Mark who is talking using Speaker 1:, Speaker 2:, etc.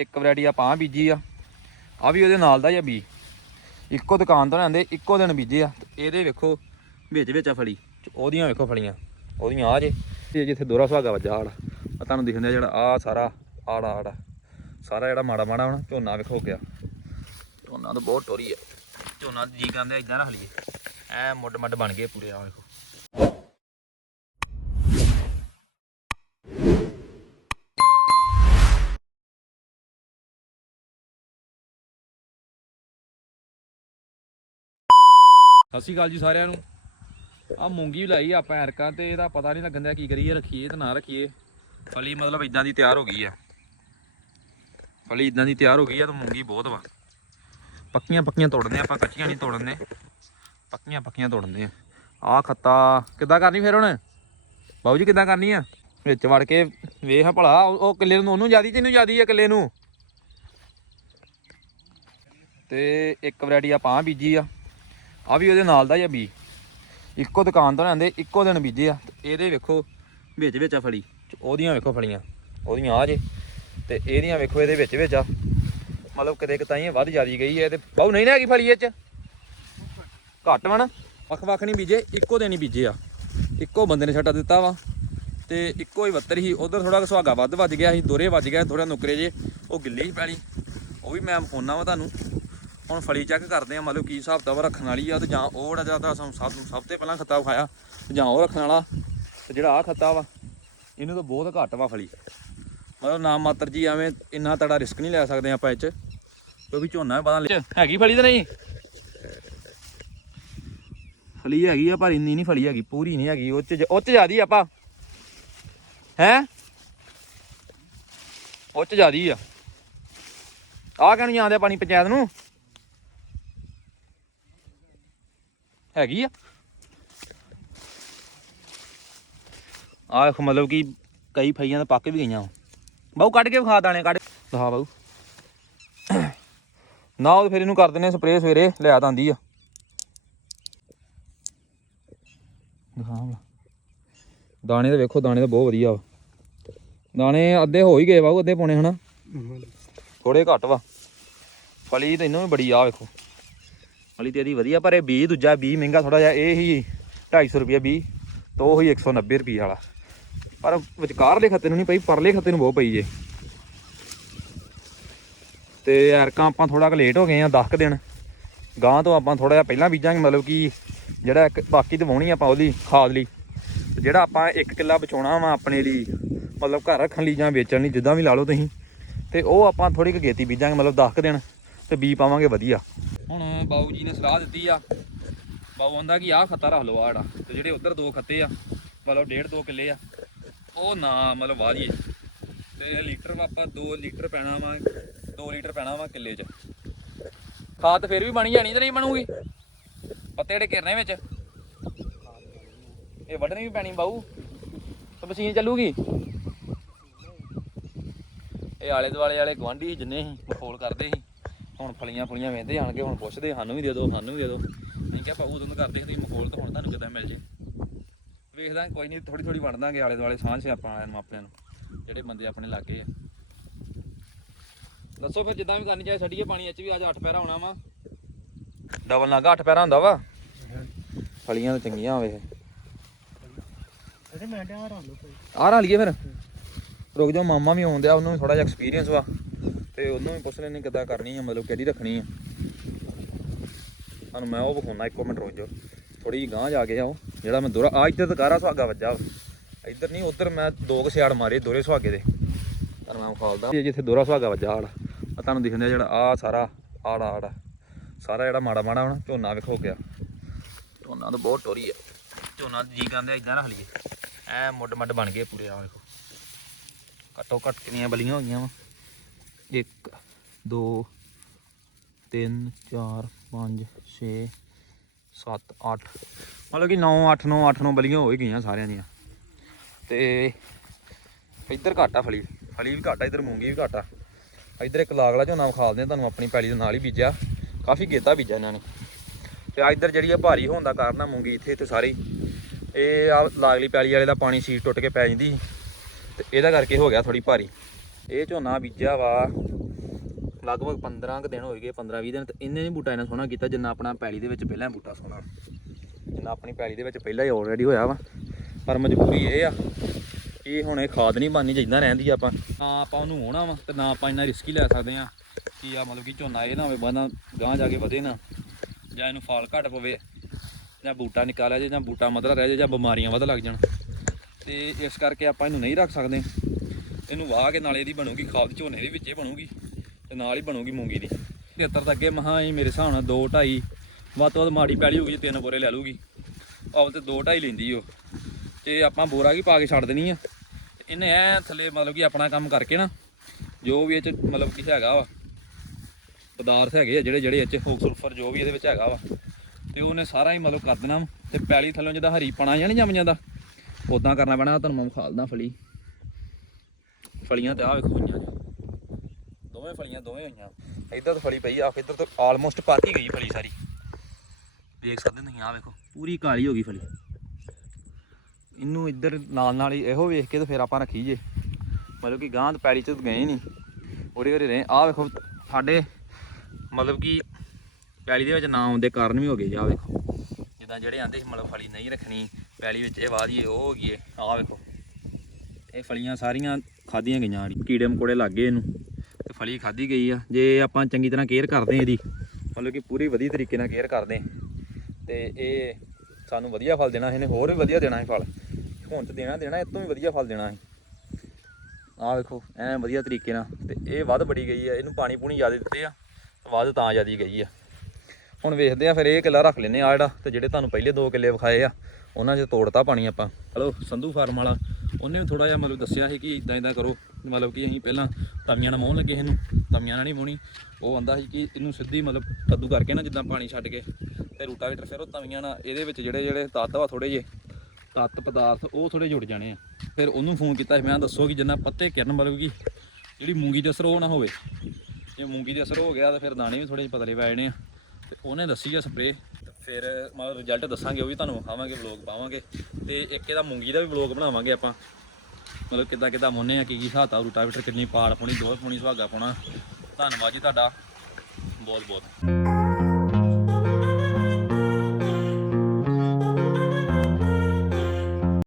Speaker 1: ਇੱਕ ਵੈਰਾਈਟੀ ਆਪਾਂ ਆਹ ਬੀਜੀ ਆ। ਆ ਵੀ ਉਹਦੇ ਨਾਲ ਦਾ ਹੀ ਆ ਬੀ ਇੱਕੋ ਦੁਕਾਨ ਤੋਂ ਲਿਆਂਦੇ, ਇੱਕੋ ਦਿਨ ਬੀਜੇ ਆ। ਇਹਦੇ ਵੇਖੋ, ਵਿੱਚ ਵਿੱਚ ਆ ਫਲੀ। ਉਹਦੀਆਂ ਵੇਖੋ ਫਲੀਆਂ। ਉਹਦੀਆਂ ਆ ਜੇ। ਤੇ ਜਿੱਥੇ ਦੋਰਾ ਸੁਹਾਗਾ ਵੱਜਾ ਆੜ ਆ ਤੁਹਾਨੂੰ ਦਿਖਦਾ ਜਿਹੜਾ ਆ ਸਾਰਾ ਆੜਾ ਆੜਾ ਸਾਰਾ ਜਿਹੜਾ ਮਾੜਾ ਮਾੜਾ ਹੁਣ ਝੋਨਾ ਵੇਖੋ ਗਿਆ। ਝੋਨਾ ਤਾਂ ਬਹੁਤ ਟੋਰੀ ਆ। ਝੋਨਾ ਤਾਂ ਜੀ ਕਹਿੰਦੇ ਇਦਾਂ ਰੱਖ ਲਈਏ। ਐ ਮੁੱਢ ਮੱਡ ਬਣ ਗਏ ਪੂਰੇ ਆ ਵੇਖੋ। ਸਤਿ ਸ਼੍ਰੀ ਅਕਾਲ ਜੀ ਸਾਰਿਆਂ ਨੂੰ। ਆ ਮੂੰਗੀ ਲਾਈ ਆਪਾਂ ਐਰਕਾਂ ਤੇ, ਇਹਦਾ ਪਤਾ ਨਹੀਂ ਲੱਗਣ ਦਿਆ ਕੀ ਕਰੀਏ, ਰੱਖੀਏ ਤੇ ਨਾ ਰੱਖੀਏ। ਫਲੀ ਮਤਲਬ ਇਦਾਂ ਦੀ ਤਿਆਰ ਹੋ ਗਈ ਆ। ਫਲੀ ਇਦਾਂ ਦੀ ਤਿਆਰ ਹੋ ਗਈ ਆ ਤਾਂ ਮੂੰਗੀ ਬਹੁਤ ਵਾ। ਪੱਕੀਆਂ ਪੱਕੀਆਂ ਤੋੜਨੇ ਆਪਾਂ, ਕੱਚੀਆਂ ਨਹੀਂ ਤੋੜਨੇ। ਪੱਕੀਆਂ ਪੱਕੀਆਂ ਤੋੜਨੇ ਆ। ਆ ਖੱਤਾ ਕਿੱਦਾਂ ਕਰਨੀ ਫਿਰ ਹੁਣ? ਬਾਬੂ ਜੀ ਕਿੱਦਾਂ ਕਰਨੀ ਆ? ਵਿੱਚ ਵੜ ਕੇ ਵੇਖ ਭਲਾ, ਉਹ ਕਿੱਲੇ ਨੂੰ, ਉਹਨੂੰ ਜਿਆਦੀ ਤੈਨੂੰ ਜਿਆਦੀ ਆ ਕਿੱਲੇ ਨੂੰ? ਤੇ ਇੱਕ ਵੈਰਾਈਟੀ ਆਪਾਂ ਬੀਜੀ ਆ। ਆ ਵੀ ਉਹਦੇ ਨਾਲ ਦਾ ਹੀ ਆ ਬੀ। ਇੱਕੋ ਦੁਕਾਨ ਤੋਂ ਲੈਂਦੇ ਇੱਕੋ ਦਿਨ ਬੀਜੇ ਆ। ਤੇ ਇਹਦੇ ਵੇਖੋ, ਵਿੱਚ ਵਿੱਚ ਆ ਫਲੀ। ਉਹਦੀਆਂ ਵੇਖੋ ਫਲੀਆਂ, ਉਹਦੀਆਂ ਆ ਜੇ। ਤੇ ਇਹਦੀਆਂ ਵੇਖੋ ਇਹਦੇ ਵਿੱਚ ਵਿੱਚ ਆ। ਮਤਲਬ ਕਿਤੇ ਕਿਤਾਈਆਂ ਵੱਧ ਜਾਦੀ ਗਈ ਹੈ ਤੇ ਬਹੁ ਨਹੀਂ ਨਾ ਹੈਗੀ ਫਲੀ ਇਹ ਚ? ਘੱਟ ਵਾ ਨਾ। ਵੱਖ ਵੱਖ ਨਹੀਂ ਬੀਜੇ, ਇੱਕੋ ਦਿਨ ਹੀ ਬੀਜੇ ਆ। ਇੱਕੋ ਬੰਦੇ ਨੇ ਛੱਟਾ ਦਿੱਤਾ ਵਾ। ਤੇ ਇੱਕੋ ਹੀ ਵੱਤਰ ਹੀ ਉਧਰ ਥੋੜਾ ਸੁਹਾਗਾ ਵੱਧ ਵੱਜ ਗਿਆ ਸੀ, ਦੋਰੇ ਵੱਜ ਗਿਆ ਥੋੜਾ ਨੁਕਰੇ ਜੇ। ਉਹ ਗਿੱਲੀ ਸੀ ਪੈਲੀ। ਉਹ ਵੀ ਮੈਂ ਫੋਨਾ ਵਾ ਤੁਹਾਨੂੰ। ਹੁਣ ਫਲੀ ਚੈੱਕ ਕਰਦੇ ਆ ਮਤਲਬ ਕੀ ਹਿਸਾਬ ਤਾਂ ਰੱਖਣ ਵਾਲੀ ਆ ਤੇ ਜਾਂ ਉਹ ਜਿਹੜਾ ਜ਼ਿਆਦਾ ਸਾਨੂੰ ਸਭ ਨੂੰ ਸਭ ਤੋਂ ਪਹਿਲਾਂ ਖੱਤਾ ਵਿਖਾਇਆ ਤੇ ਜਾਂ ਉਹ ਰੱਖਣ ਵਾਲਾ ਤੇ ਜਿਹੜਾ ਆ ਖੱਤਾ ਵਾ ਇਹਨੂੰ ਤਾਂ ਬਹੁਤ ਘੱਟ ਵਾ ਫਲੀ। ਮਤਲਬ ਨਾ ਮਾਤਰ ਜੀ ਐਵੇਂ ਇੰਨਾ ਤੜਾ ਰਿਸਕ ਨਹੀਂ ਲੈ ਸਕਦੇ ਆਪਾਂ ਇਹ ਚ ਕਿਉਂਕਿ ਝੋਨਾ ਵੀ ਪਤਾ ਹੈਗੀ ਫਲੀ ਤਾਂ ਨਹੀਂ? ਫਲੀ ਹੈਗੀ ਆ ਪਰ ਇੰਨੀ ਨਹੀਂ ਫਲੀ ਹੈਗੀ ਪੂਰੀ ਨਹੀਂ ਹੈਗੀ ਉਹ ਚ ਉਹ ਚ ਜ਼ਿਆਦੀ ਆਪਾਂ। ਹੈ? ਉਹ ਚ ਜ਼ਿਆਦੀ ਆ। ਆ ਕਹਿਣ ਜਾਂਦੇ ਪਾਣੀ ਪੰਚਾਇਤ ਨੂੰ? ਹੈਗੀ ਆ। ਆ ਵੇਖੋ ਮਤਲਬ ਕਿ ਕਈ ਫਈਆਂ ਤਾਂ ਪੱਕ ਵੀ ਗਈਆਂ। ਬਾਹੂ ਕੱਢ ਕੇ ਵਿਖਾ ਦਾਣੇ ਕੱਢ। ਦਿਖਾ ਬਾਹੂ ਨਾ ਉਹ ਫਿਰ ਇਹਨੂੰ ਕਰ ਦਿੰਨੇ ਸਪਰੇਅ ਸਵੇਰੇ ਲਿਆ ਤਾਂ ਆਂਦੀ ਆ। ਦਿਖਾ ਭਲਾ। ਦਾਣੇ ਤਾਂ ਵੇਖੋ ਦਾਣੇ ਤਾਂ ਬਹੁਤ ਵਧੀਆ ਵਾ। ਦਾਣੇ ਅੱਧੇ ਹੋ ਹੀ ਗਏ ਬਾਹੂ ਅੱਧੇ ਪੌਣੇ ਹਨਾ। ਥੋੜੇ ਘੱਟ ਵਾ। ਫਲੀ ਤਾਂ ਇਹਨੂੰ ਵੀ ਬੜੀ ਆ ਵੇਖੋ। ਫਲੀ ਤੇ ਇਹਦੀ ਵਧੀਆ, ਪਰ ਇਹ ਬੀ ਦੂਜਾ ਬੀ ਮਹਿੰਗਾ ਥੋੜਾ ਜਿਹਾ, ਇਹ ਹੀ 250 ਰੁਪਏ ਬੀ ਤੇ ਉਹ ਹੀ 190 ਰੁਪਏ ਵਾਲਾ। ਪਰ ਵਿਚਕਾਰ ਦੇ ਖੱਤੇ ਨੂੰ ਨਹੀਂ ਪਈ, ਪਰਲੇ ਖੱਤੇ ਨੂੰ ਬਹੁਤ ਪਈ ਜੇ ਤੇ ਐਰਕਾਂ ਆਪਾਂ ਥੋੜਾ ਕੁ ਲੇਟ ਹੋ ਗਏ ਆ 10 ਕੁ ਦਿਨ। ਗਾਂ ਤੋਂ ਆਪਾਂ ਥੋੜਾ ਜਿਹਾ ਪਹਿਲਾਂ ਬੀਜਾਂਗੇ, ਮਤਲਬ ਕਿ ਜਿਹੜਾ ਇੱਕ ਬਾਕੀ ਤੇ ਵਾਉਣੀ ਆਪਾਂ ਉਹਦੀ, ਖਾਦ ਲਈ। ਜਿਹੜਾ ਆਪਾਂ ਇੱਕ ਕਿੱਲਾ ਬਚਾਉਣਾ ਵਾ ਆਪਣੇ ਲਈ, ਮਤਲਬ ਘਰ ਰੱਖਣ ਲਈ ਜਾਂ ਵੇਚਣ ਲਈ, ਜਿੱਦਾਂ ਵੀ ਲਾ ਲਓ ਤੁਸੀਂ। ਤੇ ਉਹ ਆਪਾਂ ਥੋੜੀ ਕੁ ਗੇਤੀ ਬੀਜਾਂਗੇ, ਮਤਲਬ 10 ਕੁ ਦਿਨ, ਤੇ ਬੀ ਪਾਵਾਂਗੇ ਵਧੀਆ। ਹੁਣ ਬਾਊ ਜੀ ਨੇ ਸਲਾਹ ਦਿੱਤੀ ਆ। ਬਾਊ ਆਂਦਾ ਕਿ ਆਹ ਖੱਤਾ ਰੱਖ ਲਓ ਆਹ ਤੇ ਜਿਹੜੇ ਉਧਰ ਦੋ ਖੱਤੇ ਆ ਮਤਲਬ ਡੇਢ ਦੋ ਕਿੱਲੇ ਆ, ਉਹ ਨਾ ਮਤਲਬ ਵਾਦੀਏ ਤੇ ਲੀਟਰ ਆਪਾਂ 2 ਲੀਟਰ ਪੈਣਾ ਵਾ 2 ਲੀਟਰ ਪੈਣਾ ਵਾ ਕਿੱਲੇ 'ਚ। ਖਾਦ ਫਿਰ ਵੀ ਬਣੀ ਜਾਣੀ ਤੇ ਨਹੀਂ ਬਣੂਗੀ। ਪੱਤੇ ਜਿਹੜੇ ਘਿਰਨੇ ਵਿੱਚ। ਇਹ ਵੱਢਣੀ ਵੀ ਪੈਣੀ ਬਾਊ। ਤੇ ਮਸ਼ੀਨ ਚੱਲੂਗੀ। ਇਹ ਆਲੇ ਦੁਆਲੇ ਵਾਲੇ ਗਵਾਂਢੀ ਜਿੰਨੇ ਸੀ ਮਖੌਲ ਕਰਦੇ ਸੀ। ਹੁਣ ਫਲੀਆਂ ਫਲੀਆਂ ਵੇਂਦੇ ਆਣਗੇ ਹੁਣ ਪੁੱਛਦੇ ਸਾਨੂੰ ਵੀ ਦੇ ਦਿਓ ਸਾਨੂੰ ਵੀ ਦੇ ਦਿਓ। ਅਸੀਂ ਕਿਹਾ ਪਾਉ ਉਦੋਂ ਤਾਂ ਕਰਦੇ ਤੁਸੀਂ ਮਖੌਲ ਤਾਂ ਹੁਣ ਤੁਹਾਨੂੰ ਕਿਦਾਂ ਮਿਲ ਜੇ। ਵੇਖਦਾ ਕੋਈ ਨਹੀਂ ਥੋੜੀ ਥੋੜੀ ਵੰਡ ਦਾਂਗੇ ਆਲੇ ਦੁਆਲੇ ਸਾਂਝ ਆਪਾਂ ਵਾਲਿਆਂ ਨੂੰ ਆਪਣਿਆਂ ਨੂੰ ਜਿਹੜੇ ਬੰਦੇ ਆਪਣੇ ਲਾਗੇ ਆ। ਦੱਸੋ ਫਿਰ ਜਿੱਦਾਂ ਵੀ ਕਰਨੀ ਚਾਹੇ ਛੱਡੀਏ ਪਾਣੀ ਵਿੱਚ ਵੀ ਅੱਜ 8 ਪੈਰਾ ਆਉਣਾ ਵਾ। ਡਬਲ ਨਾਗਾ 8 ਪੈਰਾ ਹੁੰਦਾ ਵਾ। ਫਲੀਆਂ ਤਾਂ ਚੰਗੀਆਂ ਹੋਵੇ
Speaker 2: ਅਰੇ ਮੈਂ ਡਿਆ ਰਾਂ ਲੋ ਕੋਈ।
Speaker 1: ਆਹ ਰਾਂ ਲਈਏ ਫਿਰ। ਰੁਕ ਜਾਓ ਮਾਮਾ ਵੀ ਆਉਂਦਿਆ ਉਹਨੂੰ ਥੋੜਾ ਜਿਹਾ ਐਕਸਪੀਰੀਅੰਸ ਵਾ। ਤੇ ਉਹਨੂੰ ਵੀ ਪੁੱਛ ਲੈਣੇ ਕਿੱਦਾਂ ਕਰਨੀ ਆ, ਮਤਲਬ ਕਿਹੜੀ ਰੱਖਣੀ ਆ। ਤੁਹਾਨੂੰ ਮੈਂ ਉਹ ਵਿਖਾਉਣਾ, ਇੱਕੋ ਮਿੰਟ ਰੁਕ ਜਾਓ। ਥੋੜੀ ਜਿਹੀ ਗਾਂਹ ਜਾ ਕੇ ਆਓ, ਜਿਹੜਾ ਮੈਂ ਦੋਰਾ ਆ ਇੱਧਰ ਦੁਕਾਰਾ ਸੁਹਾਗਾ ਵੱਜਾ ਵਾ। ਇੱਧਰ ਨਹੀਂ, ਉੱਧਰ ਮੈਂ ਦੋ ਕੁ ਸਿਆੜ ਮਾਰੇ ਦੋਰੇ ਸੁਹਾਗੇ ਦੇ। ਤੁਹਾਨੂੰ ਮੈਂ ਵਿਖਾਲਦਾ। ਜਿੱਥੇ ਦੋਰਾ ਸੁਹਾਗਾ ਵੱਜਾ ਆੜ ਆ ਤੁਹਾਨੂੰ ਦਿਖਦਾ ਜਿਹੜਾ ਆ ਸਾਰਾ ਆੜਾ ਆੜਾ ਸਾਰਾ ਜਿਹੜਾ ਮਾੜਾ ਮਾੜਾ ਹੁਣ, ਝੋਨਾ ਵਿਖੋ ਗਿਆ ਝੋਨਾ ਤਾਂ ਬਹੁਤ ਟੋਰੀ ਹੈ ਝੋਨਾ ਜੀ ਕਹਿੰਦੇ ਇਦਾਂ ਰੱਖ ਲਈਏ। ਐ ਮੁੱਢ ਮੱਡ ਬਣ ਗਏ ਪੂਰੇ ਆ ਵੇਖੋ। ਘੱਟੋ ਘੱਟ ਕਿੰਨੀਆਂ ਬਲੀਆਂ ਹੋ ਗਈਆਂ ਵਾ। 1 2 3 4 5 6 7 8 ਮਤਲਬ ਕਿ 9 8 9 8 9 ਬਲੀਆਂ ਹੋ ਹੀ ਗਈਆਂ ਸਾਰਿਆਂ ਦੀਆਂ। ਤੇ ਇੱਧਰ ਘੱਟ ਆ ਫਲੀ। ਫਲੀ ਵੀ ਘੱਟ ਆ, ਇੱਧਰ ਮੂੰਗੀ ਵੀ ਘੱਟ ਆ। ਇੱਧਰ ਇੱਕ ਲਾਗਲਾ ਝੋਨਾ ਵਿਖਾਲਦੇ ਆ, ਤੁਹਾਨੂੰ ਆਪਣੀ ਪੈਲੀ ਦੇ ਨਾਲ ਹੀ ਬੀਜਿਆ। ਕਾਫੀ ਗੇਤਾ ਬੀਜਿਆ ਇਹਨਾਂ ਨੇ। ਤੇ ਆ ਇੱਧਰ ਜਿਹੜੀ ਆ ਭਾਰੀ ਹੋਣ ਦਾ ਕਾਰਨ ਆ ਮੂੰਗੀ ਇੱਥੇ ਤੇ ਸਾਰੀ। ਇਹ ਆ ਲਾਗਲੀ ਪੈਲੀ ਵਾਲੇ ਦਾ ਪਾਣੀ ਸੀਟ ਟੁੱਟ ਕੇ ਪੈ ਜਾਂਦੀ। ਸੀ ਤੇ ਇਹਦਾ ਕਰਕੇ ਹੋ ਗਿਆ ਥੋੜੀ ਭਾਰੀ। ਇਹ ਝੋਨਾ ਬੀਜਿਆ ਵਾ ਲਗਭਗ 15 ਕੁ ਦਿਨ ਹੋ ਗਏ 15 20 ਦਿਨ ਤੇ ਇਹਨੇ ਨਹੀਂ ਬੂਟਾ ਇਹਨਾਂ ਸੋਹਣਾ ਕੀਤਾ ਜਿੰਨਾ ਆਪਣਾ ਪੈਲੀ ਦੇ ਵਿੱਚ ਪਹਿਲਾਂ ਬੂਟਾ ਸੋਹਣਾ। ਜਿੰਨਾ ਆਪਣੀ ਪੈਲੀ ਦੇ ਵਿੱਚ ਪਹਿਲਾਂ ਹੀ ਆਲਰੇਡੀ ਹੋਇਆ ਵਾ। ਪਰ ਮਜਬੂਰੀ ਇਹ ਆ ਇਹ ਹੁਣ ਇਹ ਖਾਦ ਨਹੀਂ ਬਣਨੀ, ਜਿੱਦਾਂ ਰਹਿੰਦੀ ਆਪਾਂ। ਨਾ ਆਪਾਂ ਉਹਨੂੰ ਹੋਣਾ ਵਾ ਤੇ ਨਾ ਆਪਾਂ ਇੰਨਾ ਰਿਸਕੀ ਲੈ ਸਕਦੇ ਆ ਕਿ ਆ ਮਤਲਬ ਕਿ ਝੋਨਾ ਇਹ ਨਾ ਹੋਵੇ ਬਾਨਾ ਗਾਂ ਜਾ ਕੇ ਵਧੇ ਨਾ ਜਾਂ ਇਹਨੂੰ ਫਾਲ ਘੱਟ ਪਵੇ ਜਾਂ ਬੂਟਾ ਨਿਕਾਲਿਆ ਜੇ ਜਾਂ ਬੂਟਾ ਮਧਰਾ ਰਹਿ ਜੇ ਜਾਂ ਬਿਮਾਰੀਆਂ ਵੱਧ ਲੱਗ ਜਾਣ। ਤੇ ਇਸ ਕਰਕੇ ਆਪਾਂ ਇਹਨੂੰ ਨਹੀਂ ਰੱਖ ਸਕਦੇ। ਇਹਨੂੰ ਵਾਹ ਕੇ ਨਾਲੇ ਇਹਦੀ ਬਣੂਗੀ, ਖਾਦ ਝੋਨੇ ਦੇ ਵਿੱਚ ਹੀ ਬਣੂਗੀ ਤੇ ਨਾਲ ਹੀ ਬਣੂਗੀ ਮੂੰਗੀ ਦੀ। 73 ਤਾਂ ਅੱਗੇ ਮਹਾ ਹੀ ਮੇਰੇ ਹਿਸਾਬ ਨਾਲ 2 2.5 ਵੱਧ ਤੋਂ ਵੱਧ ਮਾੜੀ ਪੈਲੀ ਹੋਊਗੀ ਜੇ ਤਿੰਨ ਬੋਰੇ ਲੈ ਲੂਗੀ ਆਪ ਤੇ 2 2.5 ਲੈਂਦੀ ਉਹ। ਤੇ ਆਪਾਂ ਬੋਰਾ ਕੀ ਪਾ ਕੇ ਛੱਡ ਦੇਣੀ ਆ। ਇਹਨੇ ਐ ਥੱਲੇ ਮਤਲਬ ਕਿ ਆਪਣਾ ਕੰਮ ਕਰਕੇ ਨਾ, ਜੋ ਵੀ ਇਹ ਚ ਮਤਲਬ ਕਿ ਹੈਗਾ ਵਾ, ਪਦਾਰਥ ਹੈਗੇ ਆ ਜਿਹੜੇ ਜਿਹੜੇ ਇਹ ਚ ਫੋਕ ਸਲਫਰ ਜੋ ਵੀ ਇਹਦੇ ਵਿੱਚ ਹੈਗਾ ਵਾ, ਤੇ ਉਹਨੇ ਸਾਰਾ ਹੀ ਮਤਲਬ ਕਰ ਦੇਣਾ ਵਾ। ਤੇ ਪੈਲੀ ਥੱਲੋਂ ਜਿਹਦਾ ਹਰੀ ਪਣਾ ਜਾਂ ਨਹੀਂ ਜੰਮ ਜਾਂਦਾ ਉਦਾਂ ਕਰਨਾ ਪੈਣਾ ਤੁਹਾਨੂੰ ਮੈਂ ਵਿਖਾਲਦਾ ਫਲੀ। ਫਲੀਆਂ ਤੇ ਆ ਵੇਖੋ ਹੋਈਆਂ ਜੀ ਦੋਵੇਂ ਫਲੀਆਂ ਦੋਵੇਂ ਹੋਈਆਂ। ਇੱਧਰ ਤੋਂ ਫਲੀ ਪਈ ਆ, ਇੱਧਰ ਤੋਂ ਆਲਮੋਸਟ ਪਾਤੀ ਗਈ ਫਲੀ ਸਾਰੀ। ਦੇਖ ਸਕਦੇ ਤੁਸੀਂ ਆ ਵੇਖੋ, ਪੂਰੀ ਕਾਲੀ ਹੋ ਗਈ ਫਲੀ। ਇਹਨੂੰ ਇੱਧਰ ਨਾਲ ਨਾਲ ਹੀ ਇਹੋ ਵੇਖ ਕੇ ਤੇ ਫਿਰ ਆਪਾਂ ਰੱਖੀ ਜੇ ਮਤਲਬ ਕਿ ਗਾਂਧ ਪੈਲੀ ਚ ਗਏ ਨਹੀਂ ਉਰੇ ਉਰੇ ਰਹੇ। ਆ ਵੇਖੋ, ਸਾਡੇ ਮਤਲਬ ਕਿ ਪੈਲੀ ਦੇ ਵਿੱਚ ਨਾ ਆਉਣ ਦੇ ਕਾਰਨ ਵੀ ਹੋ ਗਏ ਆ ਵੇਖੋ। ਜਿੱਦਾਂ ਜਿਹੜੇ ਆਂਦੇ ਸੀ ਮਤਲਬ ਫਲੀ ਨਹੀਂ ਰੱਖਣੀ, ਪੈਲੀ ਵਿੱਚ ਇਹ ਵਾਦੀਏ ਉਹ ਹੋ ਗਈ ਆ ਵੇਖੋ। ਇਹ ਫਲੀਆਂ ਸਾਰੀਆਂ ਖਾਧੀਆਂ ਗਈਆਂ ਆੜੀ ਕੀੜੇ ਮਕੋੜੇ ਲੱਗ ਗਏ ਇਹਨੂੰ ਤੇ ਫਲੀ ਖਾਧੀ ਗਈ ਆ। ਜੇ ਆਪਾਂ ਚੰਗੀ ਤਰ੍ਹਾਂ ਕੇਅਰ ਕਰਦੇ ਹਾਂ ਇਹਦੀ, ਮਤਲਬ ਕਿ ਪੂਰੀ ਵਧੀਆ ਤਰੀਕੇ ਨਾਲ ਕੇਅਰ ਕਰਦੇ ਹਾਂ। ਤੇ ਇਹ ਸਾਨੂੰ ਵਧੀਆ ਫਲ ਦੇਣਾ, ਇਹਨੇ ਹੋਰ ਵੀ ਵਧੀਆ ਦੇਣਾ ਹੈ ਫਲ। ਹੁਣ ਤੇ ਦੇਣਾ ਦੇਣਾ ਇਹ ਤੋਂ ਵੀ ਵਧੀਆ ਫਲ ਦੇਣਾ ਹੈ ਆਹ ਵੇਖੋ, ਐ ਵਧੀਆ ਤਰੀਕੇ ਨਾਲ। ਤੇ ਇਹ ਵੱਧ ਬੜੀ ਗਈ ਆ, ਇਹਨੂੰ ਪਾਣੀ ਪੂਣੀ ਜ਼ਿਆਦਾ ਦਿੱਤੇ ਆ ਵੱਧ ਤਾਂ ਜ਼ਿਆਦਾ ਗਈ ਆ। ਹੁਣ ਵੇਖਦੇ ਆ ਫਿਰ ਇਹ ਕਿੱਲਾ ਰੱਖ ਲੈਨੇ ਆ ਜਿਹੜਾ, ਤੇ ਜਿਹੜੇ ਤੁਹਾਨੂੰ ਪਹਿਲੇ ਦੋ ਕਿੱਲੇ ਵਿਖਾਏ ਆ, ਉਹਨਾਂ 'ਚ ਤੋੜਤਾ ਪਾਣੀ ਆਪਾਂ। ਹਲੋ, ਸੰਧੂ ਫਾਰਮ ਵਾਲਾ। ਉਹਨੇ ਵੀ ਥੋੜਾ ਜਿਹਾ ਮਤਲਬ ਦੱਸਿਆ ਸੀ ਕਿ ਇਦਾਂ ਇਦਾਂ ਕਰੋ, ਮਤਲਬ ਕਿ ਅਸੀਂ ਪਹਿਲਾਂ ਤਵੀਆਂ ਨਾਲ ਮੋਹਣ ਲੱਗੇ ਇਹਨੂੰ, ਤਵੀਆਂ ਨਾਲ ਨਹੀਂ ਮੋਣੀ ਉਹ ਆਂਦਾ ਸੀ ਕਿ ਇਹਨੂੰ ਸਿੱਧੀ ਮਤਲਬ ਕੱਦੂ ਕਰਕੇ ਨਾ ਜਿੱਦਾਂ ਪਾਣੀ ਛੱਡ ਕੇ ਤੇ ਰੂਟਾਵੇਟਰ ਫਿਰ ਉਹ ਤਵੀਆਂ ਨਾਲ, ਇਹਦੇ ਵਿੱਚ ਜਿਹੜੇ ਜਿਹੜੇ ਤੱਤ ਵਾ ਥੋੜੇ ਜਿਹੇ, ਤੱਤ ਪਦਾਰਥ, ਉਹ ਥੋੜੇ ਜੁੜ ਜਾਣੇ ਆ। ਫਿਰ ਉਹਨੂੰ ਫੋਨ ਕੀਤਾ ਸੀ, ਮੈਂ ਦੱਸੋ ਕਿ ਜਿੰਨਾ ਪੱਤੇ ਕਿਰਨ ਮਤਲਬ ਕਿ, ਜਿਹੜੀ ਮੂੰਗੀ ਦੇ ਅਸਰ ਉਹ ਨਾ ਹੋਵੇ। ਜੇ ਮੂੰਗੀ ਦੇ ਅਸਰ ਹੋ ਗਿਆ ਤਾਂ ਫਿਰ ਦਾਣੇ ਵੀ ਥੋੜੇ ਜਿਹੇ ਪਤਲੇ ਪੈ ਜਾਣੇ ਆ। ਤੇ ਉਹਨੇ ਦੱਸੀ ਆ ਸਪਰੇ ਫਿਰ ਮਤਲਬ ਰਿਜ਼ਲਟ ਦੱਸਾਂਗੇ, ਉਹ ਵੀ ਤੁਹਾਨੂੰ ਵਿਖਾਵਾਂਗੇ ਵਲੌਗ ਪਾਵਾਂਗੇ ਤੇ ਇੱਕ ਇਹਦਾ ਮੂੰਗੀ ਦਾ ਵੀ ਵਲੌਗ ਬਣਾਵਾਂਗੇ ਆਪਾਂ। ਮਤਲਬ ਕਿੱਦਾਂ ਕਿੱਦਾਂ ਮੁੰਨੇ ਆ, ਕੀ ਕੀ ਹਿਸਾਬਤਾ ਰੂਟਾਵੇਟਰ ਕਿੰਨੀ ਪਾੜ ਪਾਉਣੀ ਦੋਹ ਪਾਉਣੀ, ਸੁਹਾਗਾ ਪਾਉਣਾ। ਧੰਨਵਾਦ ਜੀ ਤੁਹਾਡਾ। ਬਹੁਤ ਬਹੁਤ।